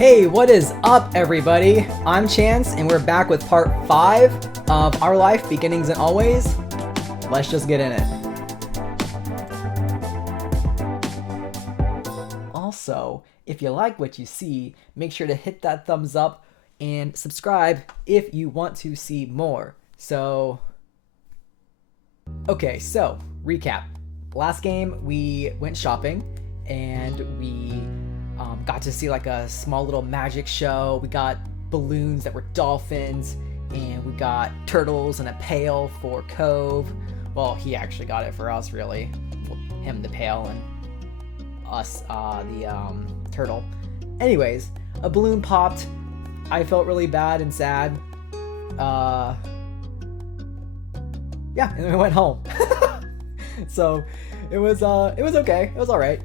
Hey, what is up, everybody? I'm Chance, and we're back with part 5 of Our Life, Beginnings and Always. Let's just get in it. Also, if you like what you see, make sure to hit that thumbs up and subscribe if you want to see more. Okay, so recap. Last game, we went shopping, and we got to see like a small little magic show. We got balloons that were dolphins, and we got turtles and a pail for Cove. Well, he actually got it for us, really. Him the pail and us the turtle. Anyways, a balloon popped. I felt really bad and sad. Yeah, and then we went home. So it was okay. It was all right.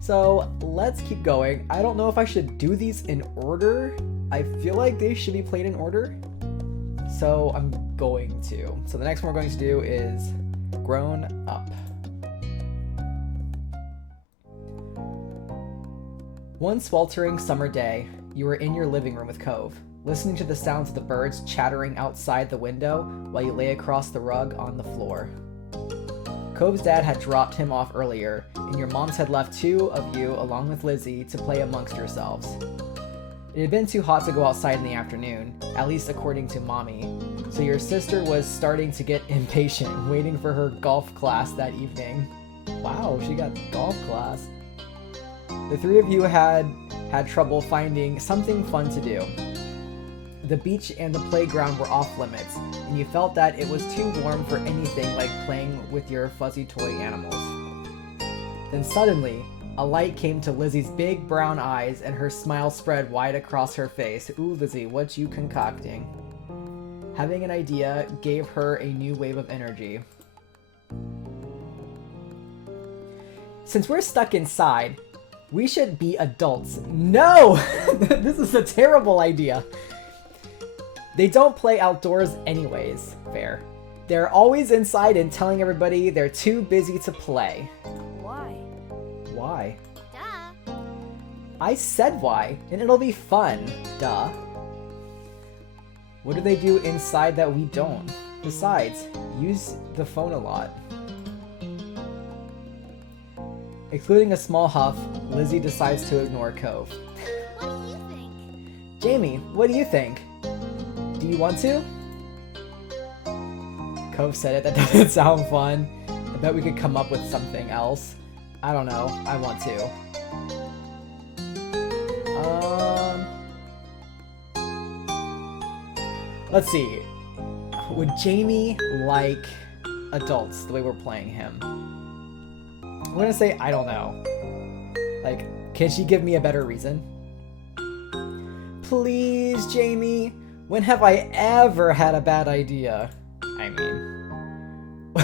So let's keep going. I don't know if I should do these in order. I feel like they should be played in order. So I'm going to. So the next one we're going to do is Grown Up. One sweltering summer day, you were in your living room with Cove, listening to the sounds of the birds chattering outside the window while you lay across the rug on the floor. Cove's dad had dropped him off earlier, and your moms had left 2 of you along with Lizzie to play amongst yourselves. It had been too hot to go outside in the afternoon, at least according to Mommy, so your sister was starting to get impatient, waiting for her golf class that evening. Wow, she got golf class. The 3 of you had trouble finding something fun to do. The beach and the playground were off limits, and you felt that it was too warm for anything like playing with your fuzzy toy animals. Then suddenly, a light came to Lizzie's big brown eyes, and her smile spread wide across her face. Ooh, Lizzie, what you concocting? Having an idea gave her a new wave of energy. Since we're stuck inside, we should be adults. No! This is a terrible idea. They don't play outdoors anyways. Fair. They're always inside and telling everybody they're too busy to play. Why? Why? Duh. I said why, and it'll be fun. Duh. What do they do inside that we don't? Besides, use the phone a lot. Excluding a small huff, Lizzie decides to ignore Cove. What do you think? Jamie, what do you think? Do you want to? Cove said it. That doesn't sound fun. I bet we could come up with something else. I don't know. I want to. Let's see. Would Jamie like adults the way we're playing him? I'm gonna say I don't know. Like, can she give me a better reason? Please, Jamie. When have I ever had a bad idea? I mean...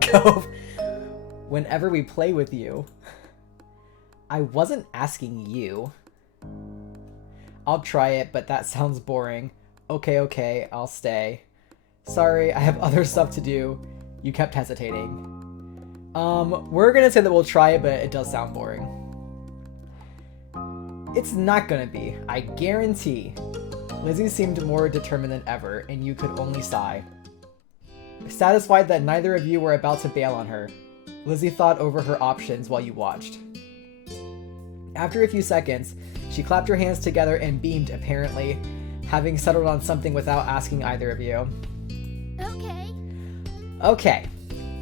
Cove. Whenever we play with you. I wasn't asking you. I'll try it, but that sounds boring. Okay, I'll stay. Sorry, I have other stuff to do. You kept hesitating. We're gonna say that we'll try it, but it does sound boring. It's not gonna be. I guarantee. Lizzie seemed more determined than ever, and you could only sigh. Satisfied that neither of you were about to bail on her, Lizzie thought over her options while you watched. After a few seconds, she clapped her hands together and beamed, apparently, having settled on something without asking either of you. Okay,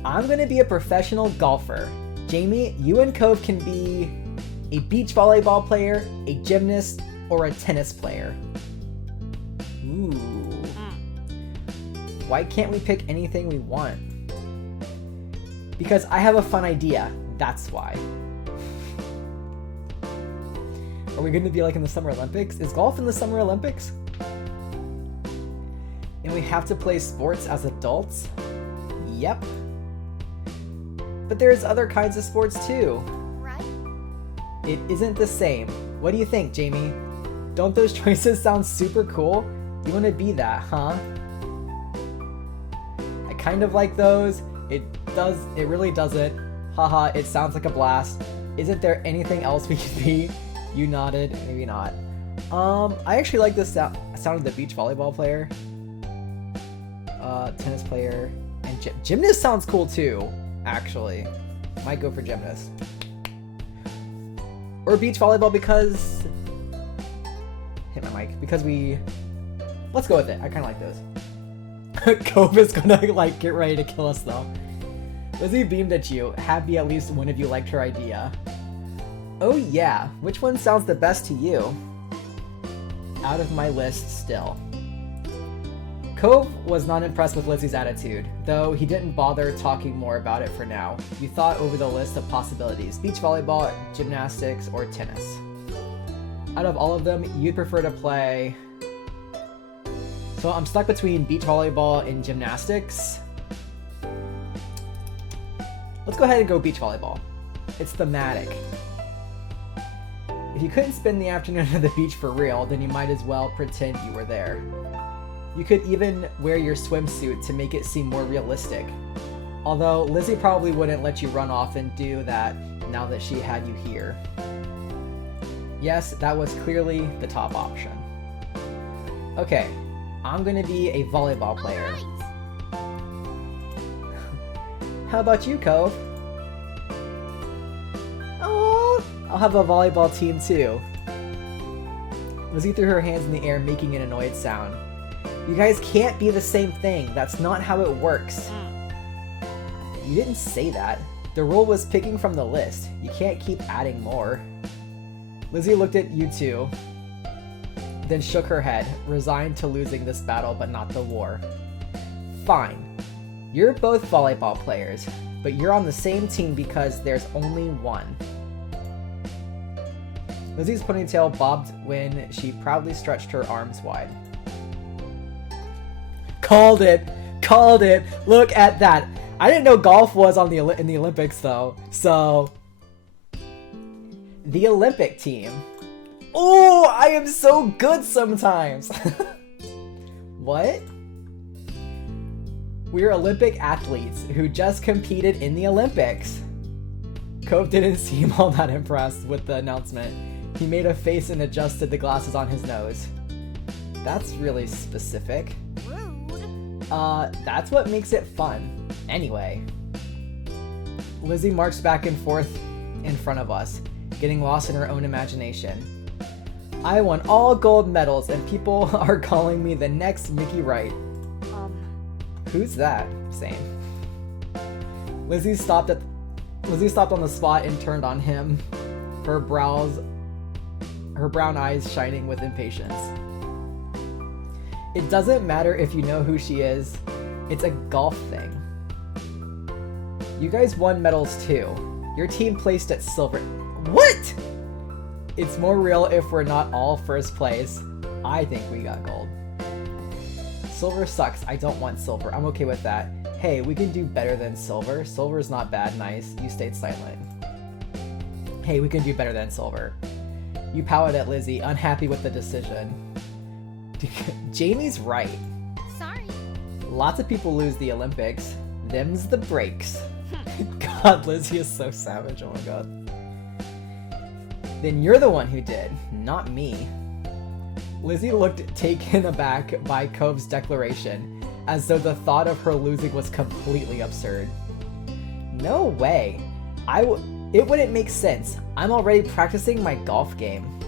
I'm gonna be a professional golfer. Jamie, you and Cove can be a beach volleyball player, a gymnast, or a tennis player. Ooh. Why can't we pick anything we want? Because I have a fun idea. That's why. Are we going to be like in the Summer Olympics? Is golf in the Summer Olympics? And we have to play sports as adults? Yep. But there's other kinds of sports too. Right? It isn't the same. What do you think, Jamie? Don't those choices sound super cool? You want to be that, huh? I kind of like those. It really doesn't. Haha, it sounds like a blast. Isn't there anything else we could be? You nodded, maybe not. I actually like the sound of the beach volleyball player, tennis player, and gymnast sounds cool too, actually. Might go for gymnast. Or beach volleyball because... Hit my mic. Because let's go with it. I kind of like those. Cove is gonna, like, get ready to kill us, though. Lizzie beamed at you, happy at least one of you liked her idea. Oh yeah, which one sounds the best to you? Out of my list still. Cove was not impressed with Lizzie's attitude, though he didn't bother talking more about it for now. You thought over the list of possibilities: beach volleyball, gymnastics, or tennis. Out of all of them, you'd prefer to play... So I'm stuck between beach volleyball and gymnastics. Let's go ahead and go beach volleyball. It's thematic. If you couldn't spend the afternoon at the beach for real, then you might as well pretend you were there. You could even wear your swimsuit to make it seem more realistic. Although Lizzie probably wouldn't let you run off and do that now that she had you here. Yes, that was clearly the top option. Okay, I'm gonna be a volleyball player. How about you, Cove? Oh, I'll have a volleyball team too. Lizzie threw her hands in the air, making an annoyed sound. You guys can't be the same thing. That's not how it works. You didn't say that. The rule was picking from the list. You can't keep adding more. Lizzie looked at you two, then shook her head, resigned to losing this battle but not the war. Fine. You're both volleyball players, but you're on the same team because there's only one. Lizzie's ponytail bobbed when she proudly stretched her arms wide. Called it! Called it! Look at that! I didn't know golf was on in the Olympics though, so... The Olympic team. Oh, I am so good sometimes! What? We're Olympic athletes who just competed in the Olympics. Cove didn't seem all that impressed with the announcement. He made a face and adjusted the glasses on his nose. That's really specific. Rude. That's what makes it fun. Anyway. Lizzie marched back and forth in front of us, getting lost in her own imagination. I won all gold medals and people are calling me the next Mickey Wright. Who's that? Same. Lizzie stopped on the spot and turned on him, her brown eyes shining with impatience. It doesn't matter if you know who she is. It's a golf thing. You guys won medals too. Your team placed at silver. What? It's more real if we're not all first place. I think we got gold. Silver sucks. I don't want silver. I'm okay with that. Hey, we can do better than silver. Silver's not bad. Nice. You stayed silent. Hey, we can do better than silver. You pouted at Lizzie, unhappy with the decision. Jamie's right. Sorry. Lots of people lose the Olympics. Them's the breaks. God, Lizzie is so savage. Oh my god. Then you're the one who did, not me. Lizzie looked taken aback by Cove's declaration, as though the thought of her losing was completely absurd. No way. It wouldn't make sense. I'm already practicing my golf game.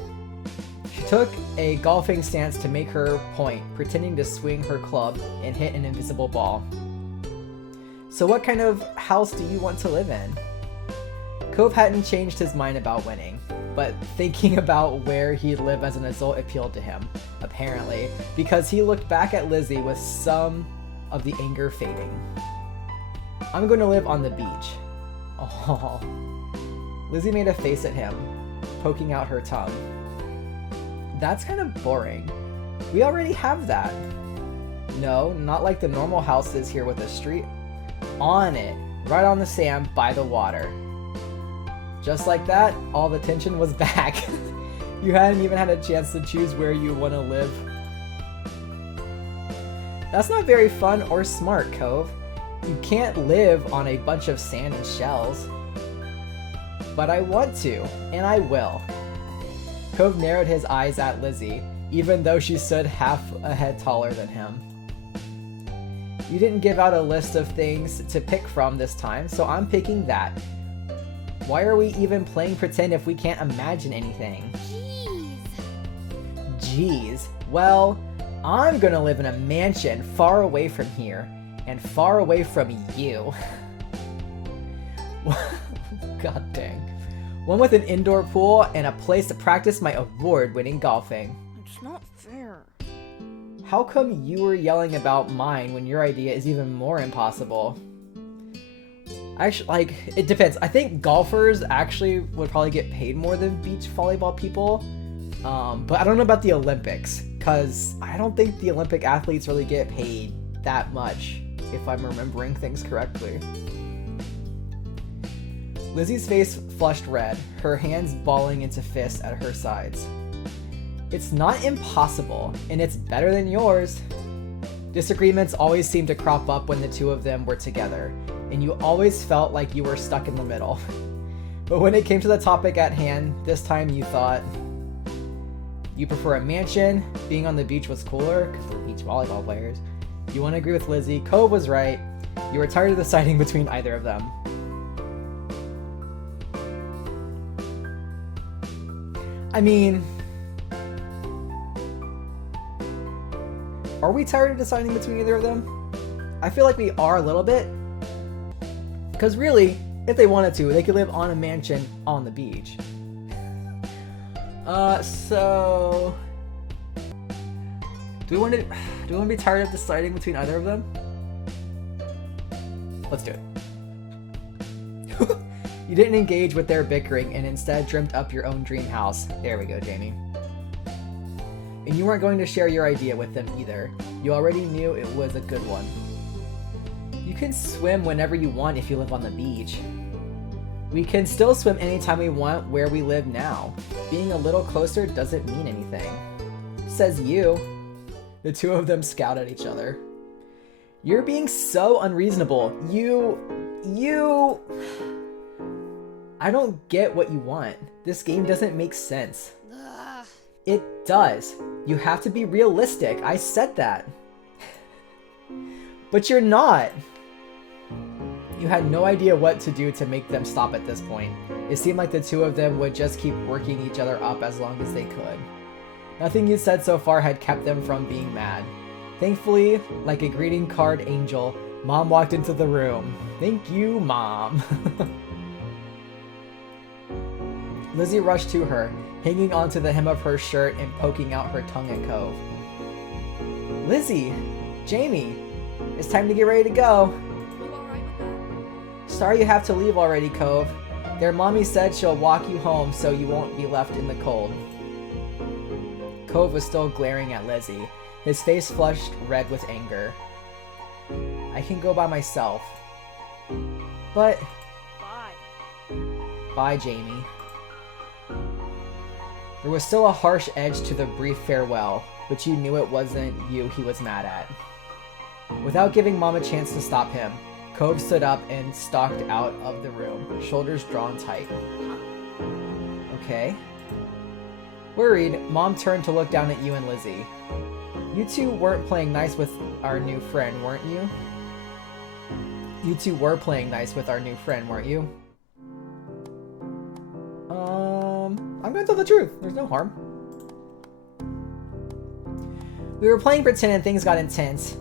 She took a golfing stance to make her point, pretending to swing her club and hit an invisible ball. So what kind of house do you want to live in? Cove hadn't changed his mind about winning, but thinking about where he'd live as an adult appealed to him, apparently, because he looked back at Lizzie with some of the anger fading. I'm going to live on the beach. Oh. Lizzie made a face at him, poking out her tongue. That's kind of boring. We already have that. No, not like the normal houses here with a street on it, right on the sand by the water. Just like that, all the tension was back. You hadn't even had a chance to choose where you want to live. That's not very fun or smart, Cove. You can't live on a bunch of sand and shells. But I want to, and I will. Cove narrowed his eyes at Lizzie, even though she stood half a head taller than him. You didn't give out a list of things to pick from this time, so I'm picking that. Why are we even playing pretend if we can't imagine anything? Jeez. Well, I'm gonna live in a mansion far away from here, and far away from you. God dang. One with an indoor pool and a place to practice my award-winning golfing. It's not fair. How come you were yelling about mine when your idea is even more impossible? Actually, like, it depends. I think golfers actually would probably get paid more than beach volleyball people. But I don't know about the Olympics, because I don't think the Olympic athletes really get paid that much, if I'm remembering things correctly. Lizzie's face flushed red, her hands balling into fists at her sides. It's not impossible, and it's better than yours. Disagreements always seemed to crop up when the two of them were together, and you always felt like you were stuck in the middle. But when it came to the topic at hand, this time you thought, you prefer a mansion, being on the beach was cooler, because we're beach volleyball players. You want to agree with Lizzie, Cove was right. You were tired of deciding between either of them. I mean, are we tired of deciding between either of them? I feel like we are a little bit. Because really, if they wanted to, they could live on a mansion on the beach. So do we want to be tired of deciding between either of them? Let's do it. You didn't engage with their bickering and instead dreamt up your own dream house. There we go, Jamie. And you weren't going to share your idea with them either. You already knew it was a good one. You can swim whenever you want if you live on the beach. We can still swim anytime we want where we live now. Being a little closer doesn't mean anything. Says you. The two of them scowled at each other. You're being so unreasonable. You... I don't get what you want. This game doesn't make sense. Ugh. It does. You have to be realistic. I said that. But you're not. You had no idea what to do to make them stop at this point. It seemed like the two of them would just keep working each other up as long as they could. Nothing you said so far had kept them from being mad. Thankfully, like a greeting card angel, Mom walked into the room. Thank you, Mom. Lizzie rushed to her, hanging onto the hem of her shirt and poking out her tongue at Cove. Lizzie! Jamie! It's time to get ready to go. You alright with that? Sorry you have to leave already, Cove. Their mommy said she'll walk you home so you won't be left in the cold. Cove was still glaring at Lizzie, his face flushed red with anger. I can go by myself. But... Bye. Bye, Jamie. There was still a harsh edge to the brief farewell, but you knew it wasn't you he was mad at. Without giving Mom a chance to stop him, Cove stood up and stalked out of the room, shoulders drawn tight. Okay. Worried, Mom turned to look down at you and Lizzie. You two weren't playing nice with our new friend, weren't you? You two were playing nice with our new friend, weren't you? I'm gonna tell the truth. There's no harm. We were playing pretend and things got intense.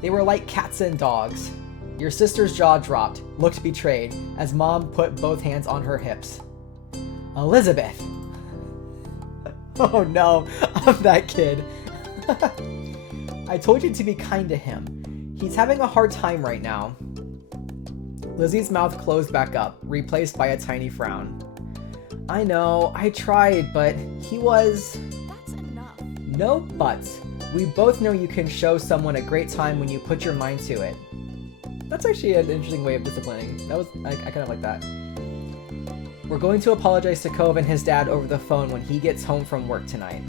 They were like cats and dogs. Your sister's jaw dropped, looked betrayed, as Mom put both hands on her hips. Elizabeth! Oh no, I'm that kid. I told you to be kind to him. He's having a hard time right now. Lizzie's mouth closed back up, replaced by a tiny frown. I know, I tried, but he was... That's enough. No buts. We both know you can show someone a great time when you put your mind to it. That's actually an interesting way of disciplining. I kind of like that. We're going to apologize to Cove and his dad over the phone when he gets home from work tonight.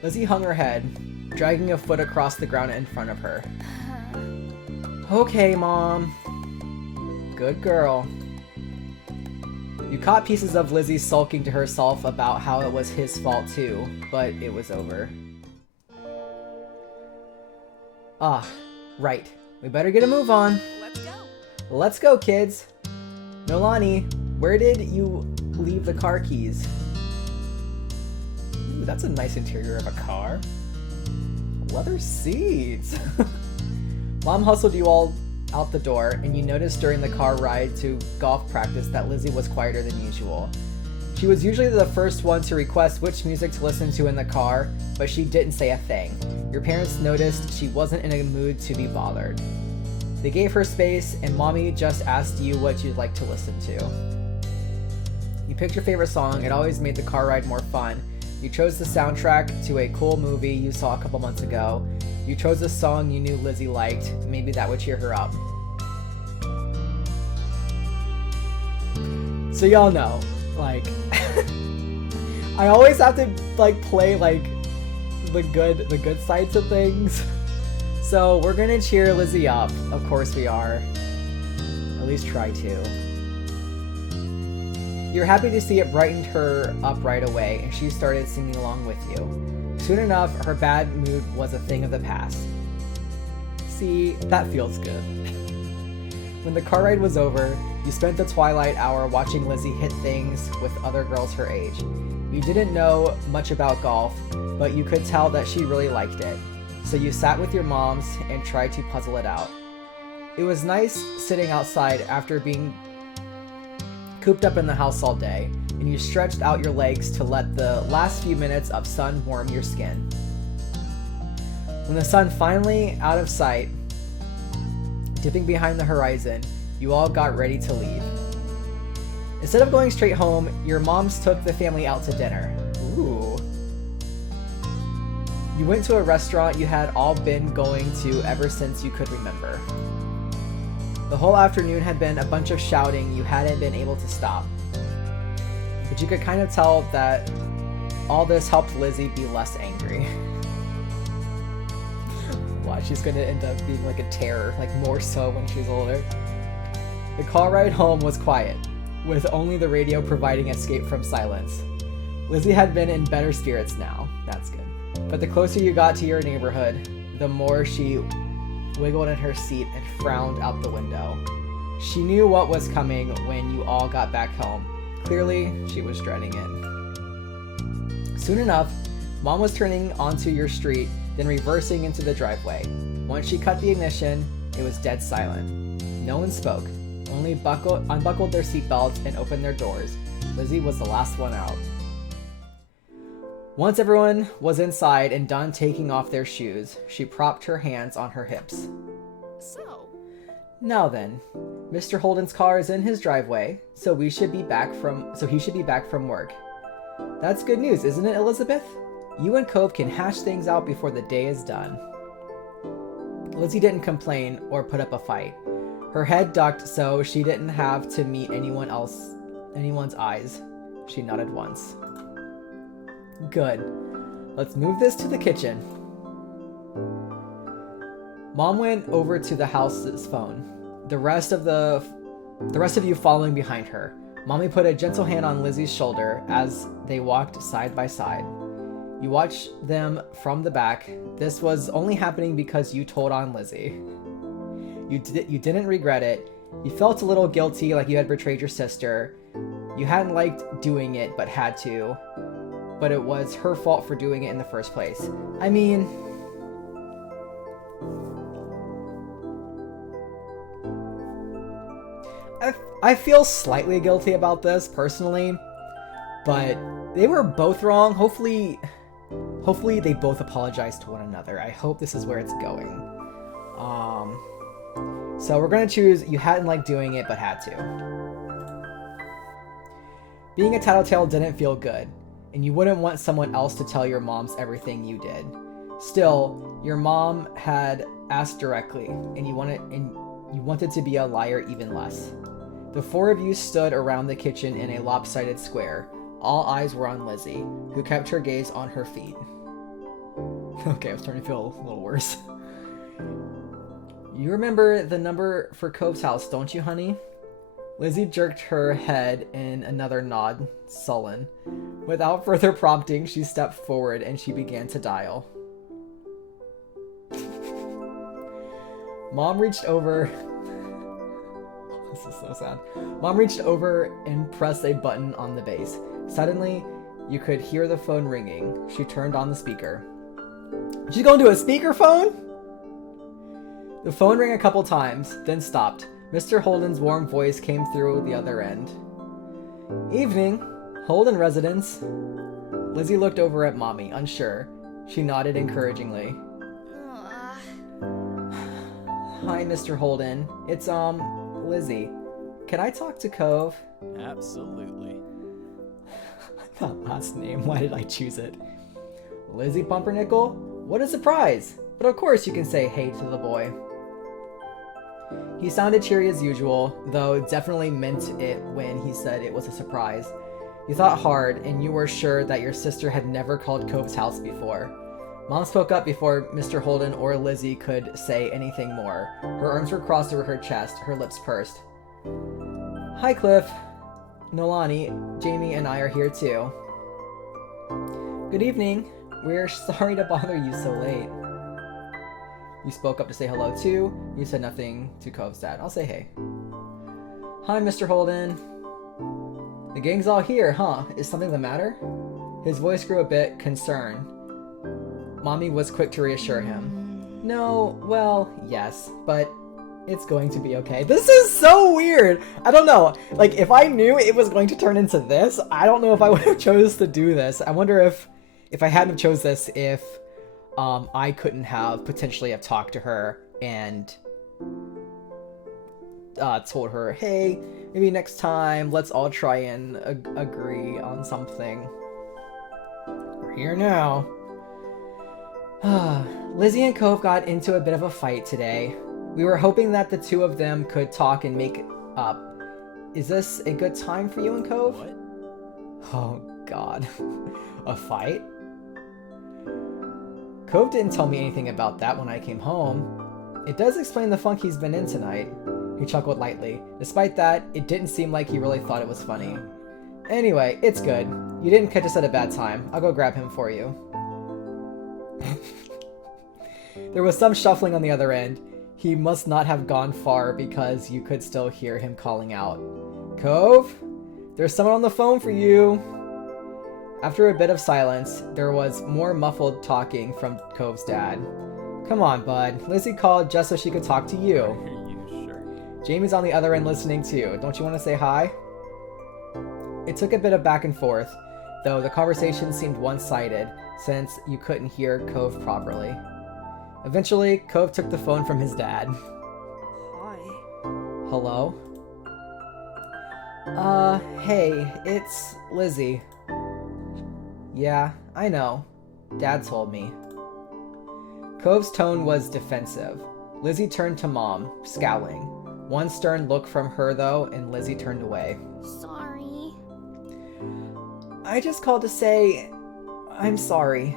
Lizzie hung her head, dragging a foot across the ground in front of her. Okay, Mom. Good girl. You caught pieces of Lizzie sulking to herself about how it was his fault too, but it was over. Ah, right. We better get a move on. Let's go. Let's go, kids. Nolani, where did you leave the car keys? Ooh, that's a nice interior of a car. Leather seats. Mom hustled you all out the door, and you noticed during the car ride to golf practice that Lizzie was quieter than usual. She was usually the first one to request which music to listen to in the car, but she didn't say a thing. Your parents noticed she wasn't in a mood to be bothered. They gave her space, and Mommy just asked you what you'd like to listen to. You picked your favorite song. It always made the car ride more fun. You chose the soundtrack to a cool movie you saw a couple months ago. You chose a song you knew Lizzie liked. Maybe that would cheer her up. So y'all know, like, I always have to like play like the good sides of things. So we're gonna cheer Lizzie up. Of course we are. At least try to. You're happy to see it brightened her up right away, and she started singing along with you. Soon enough, her bad mood was a thing of the past. See, that feels good. When the car ride was over, you spent the twilight hour watching Lizzie hit things with other girls her age. You didn't know much about golf, but you could tell that she really liked it. So you sat with your moms and tried to puzzle it out. It was nice sitting outside after being cooped up in the house all day, and you stretched out your legs to let the last few minutes of sun warm your skin. When the sun finally out of sight, dipping behind the horizon, you all got ready to leave. Instead of going straight home, your moms took the family out to dinner. Ooh. You went to a restaurant you had all been going to ever since you could remember. The whole afternoon had been a bunch of shouting you hadn't been able to stop. But you could kind of tell that all this helped Lizzie be less angry. Wow, she's gonna end up being like a terror, like more so when she's older. The car ride home was quiet, with only the radio providing escape from silence. Lizzie had been in better spirits now. That's good. But the closer you got to your neighborhood, the more she wiggled in her seat and frowned out the window. She knew what was coming when you all got back home. Clearly, she was dreading it. Soon enough, Mom was turning onto your street, then reversing into the driveway. Once she cut the ignition, it was dead silent. No one spoke, only unbuckled their seatbelts and opened their doors. Lizzie was the last one out. Once everyone was inside and done taking off their shoes, she propped her hands on her hips. So, Now then, Mr. Holden's car is in his driveway, so he should be back from work. That's good news, isn't it, Elizabeth? You and Cove can hash things out before the day is done. Lizzie didn't complain or put up a fight. Her head ducked so she didn't have to meet anyone's eyes. She nodded once. Good. Let's move this to the kitchen. Mom went over to the house's phone. The rest of you following behind her. Mommy put a gentle hand on Lizzie's shoulder as they walked side by side. You watched them from the back. This was only happening because you told on Lizzie. You didn't regret it. You felt a little guilty, like you had betrayed your sister. You hadn't liked doing it, but had to. But it was her fault for doing it in the first place. I mean, I feel slightly guilty about this personally, but they were both wrong. Hopefully they both apologize to one another. I hope this is where it's going. So we're gonna choose you hadn't liked doing it but had to. Being a tattletale didn't feel good, and you wouldn't want someone else to tell your moms everything you did. Still, your mom had asked directly, and you wanted to be a liar even less. The four of you stood around the kitchen in a lopsided square. All eyes were on Lizzie, who kept her gaze on her feet. Okay, I was starting to feel a little worse. You remember the number for Cove's house, don't you, honey? Lizzie jerked her head in another nod, sullen. Without further prompting, she stepped forward and she began to dial. Mom reached over. This is so sad. Mom reached over and pressed a button on the base. Suddenly, you could hear the phone ringing. She turned on the speaker. She's going to a speakerphone? The phone rang a couple times, then stopped. Mr. Holden's warm voice came through the other end. Evening. Holden residence. Lizzie looked over at Mommy, unsure. She nodded encouragingly. Hi, Mr. Holden. It's, Lizzie. Can I talk to Cove? Absolutely. That last name, why did I choose it? Lizzie Pumpernickel? What a surprise! But of course you can say hey to the boy. He sounded cheery as usual, though definitely meant it when he said it was a surprise. You thought hard, and you were sure that your sister had never called Cove's house before. Mom spoke up before Mr. Holden or Lizzie could say anything more. Her arms were crossed over her chest, her lips pursed. Hi, Cliff. Nolani, Jamie, and I are here too. Good evening. We're sorry to bother you so late. You spoke up to say hello too. You said nothing to Cove's dad. I'll say hey. Hi, Mr. Holden. The gang's all here, huh? Is something the matter? His voice grew a bit concerned. Mommy was quick to reassure him. No, well, yes, but it's going to be okay. This is so weird. I don't know. Like, if I knew it was going to turn into this, I don't know if I would have chose to do this. I wonder if I hadn't have chose this, if I couldn't have potentially have talked to her and told her, hey, maybe next time let's all try and agree on something. We're here now. Lizzie and Cove got into a bit of a fight today. We were hoping that the two of them could talk and make up. Is this a good time for you and Cove? What? Oh, God. A fight? Cove didn't tell me anything about that when I came home. It does explain the funk he's been in tonight. He chuckled lightly. Despite that, it didn't seem like he really thought it was funny. Anyway, it's good. You didn't catch us at a bad time. I'll go grab him for you. There was some shuffling on the other end. He must not have gone far because you could still hear him calling out. Cove? There's someone on the phone for you. After a bit of silence, there was more muffled talking from Cove's dad. Come on, bud. Lizzie called just so she could talk to you. Are you sure? Jamie's on the other end listening too. Don't you want to say hi? It took a bit of back and forth, though the conversation seemed one-sided since you couldn't hear Cove properly. Eventually, Cove took the phone from his dad. Hi. Hello? Hey, it's Lizzie. Yeah, I know. Dad told me. Cove's tone was defensive. Lizzie turned to Mom, scowling. One stern look from her, though, and Lizzie turned away. Sorry. I just called to say I'm sorry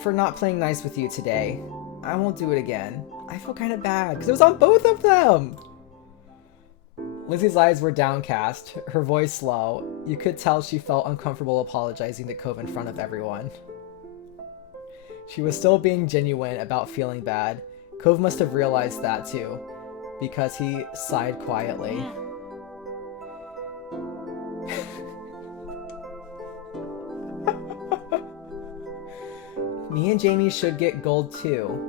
for not playing nice with you today. I won't do it again. I feel kind of bad because it was on both of them. Lizzie's eyes were downcast, her voice slow. You could tell she felt uncomfortable apologizing to Cove in front of everyone. She was still being genuine about feeling bad. Cove must have realized that too, because he sighed quietly. Me and Jamie should get gold too.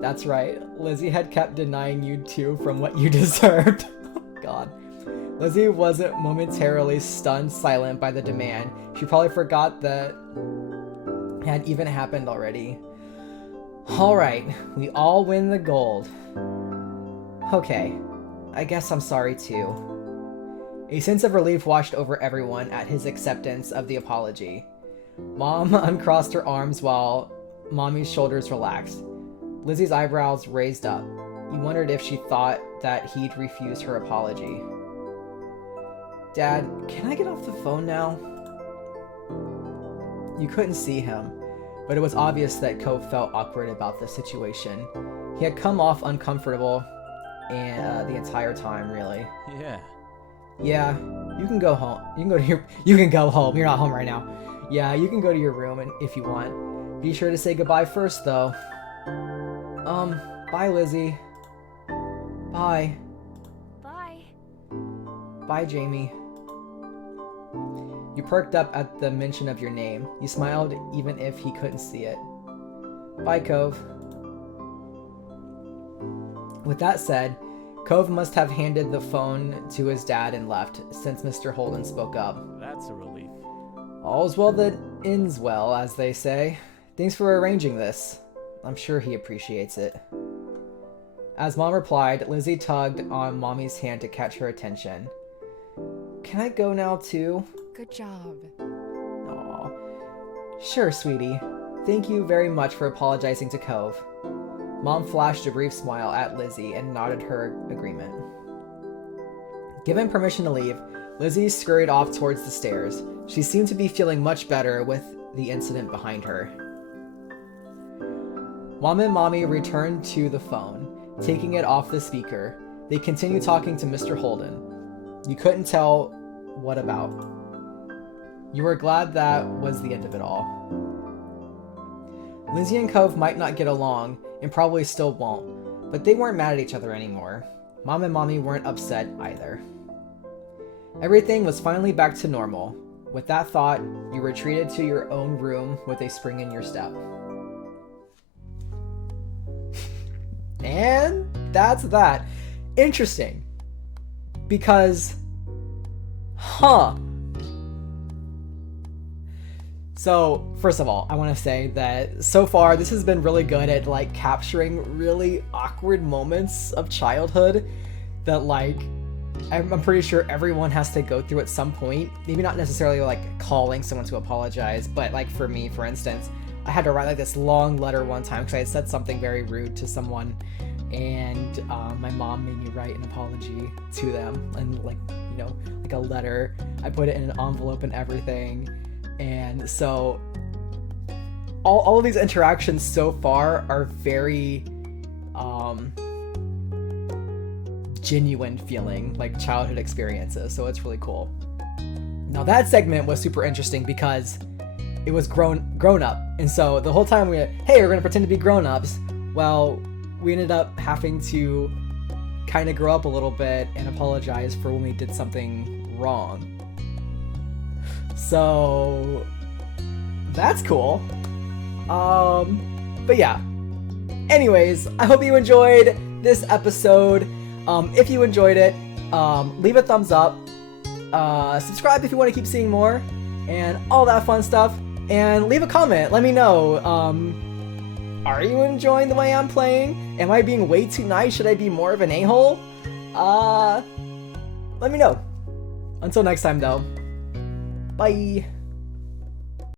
That's right, Lizzie had kept denying you two from what you deserved. God. Lizzie wasn't momentarily stunned silent by the demand. She probably forgot that it had even happened already. Alright, we all win the gold. Okay, I guess I'm sorry too. A sense of relief washed over everyone at his acceptance of the apology. Mom uncrossed her arms while Mommy's shoulders relaxed. Lizzie's eyebrows raised up. You wondered if she thought that he'd refuse her apology. Dad, can I get off the phone now? You couldn't see him, but it was obvious that Cove felt awkward about the situation. He had come off uncomfortable and the entire time, really. Yeah. Yeah, you can go home. You can go home. You're not home right now. Yeah, you can go to your room if you want. Be sure to say goodbye first, though. Bye, Lizzie. Bye. Bye. Bye, Jamie. You perked up at the mention of your name. You smiled even if he couldn't see it. Bye, Cove. With that said, Cove must have handed the phone to his dad and left, since Mr. Holden spoke up. That's a relief. All's well that ends well, as they say. Thanks for arranging this. I'm sure he appreciates it. As Mom replied, Lizzie tugged on Mommy's hand to catch her attention. Can I go now, too? Good job. Aw. Sure, sweetie. Thank you very much for apologizing to Cove. Mom flashed a brief smile at Lizzie and nodded her agreement. Given permission to leave, Lizzie scurried off towards the stairs. She seemed to be feeling much better with the incident behind her. Mom and Mommy returned to the phone, taking it off the speaker. They continued talking to Mr. Holden. You couldn't tell what about. You were glad that was the end of it all. Lizzie and Cove might not get along, and probably still won't, but they weren't mad at each other anymore. Mom and Mommy weren't upset either. Everything was finally back to normal. With that thought, you retreated to your own room with a spring in your step. And that's that. Interesting. Because, So, first of all, I want to say that so far this has been really good at like capturing really awkward moments of childhood that like I'm pretty sure everyone has to go through at some point. Maybe not necessarily like calling someone to apologize, but like for me, for instance, I had to write like this long letter one time because I had said something very rude to someone, and my mom made me write an apology to them, and like, you know, like a letter. I put it in an envelope and everything. And so all of these interactions so far are very genuine feeling, like childhood experiences, so it's really cool. Now that segment was super interesting because it was grown up, and so the whole time we're gonna pretend to be grown-ups. Well, we ended up having to kind of grow up a little bit and apologize for when we did something wrong. So that's cool. But yeah. Anyways, I hope you enjoyed this episode. If you enjoyed it, leave a thumbs up. Subscribe if you want to keep seeing more, and all that fun stuff. And leave a comment. Let me know. Are you enjoying the way I'm playing? Am I being way too nice? Should I be more of an a-hole? Let me know. Until next time, though. Bye.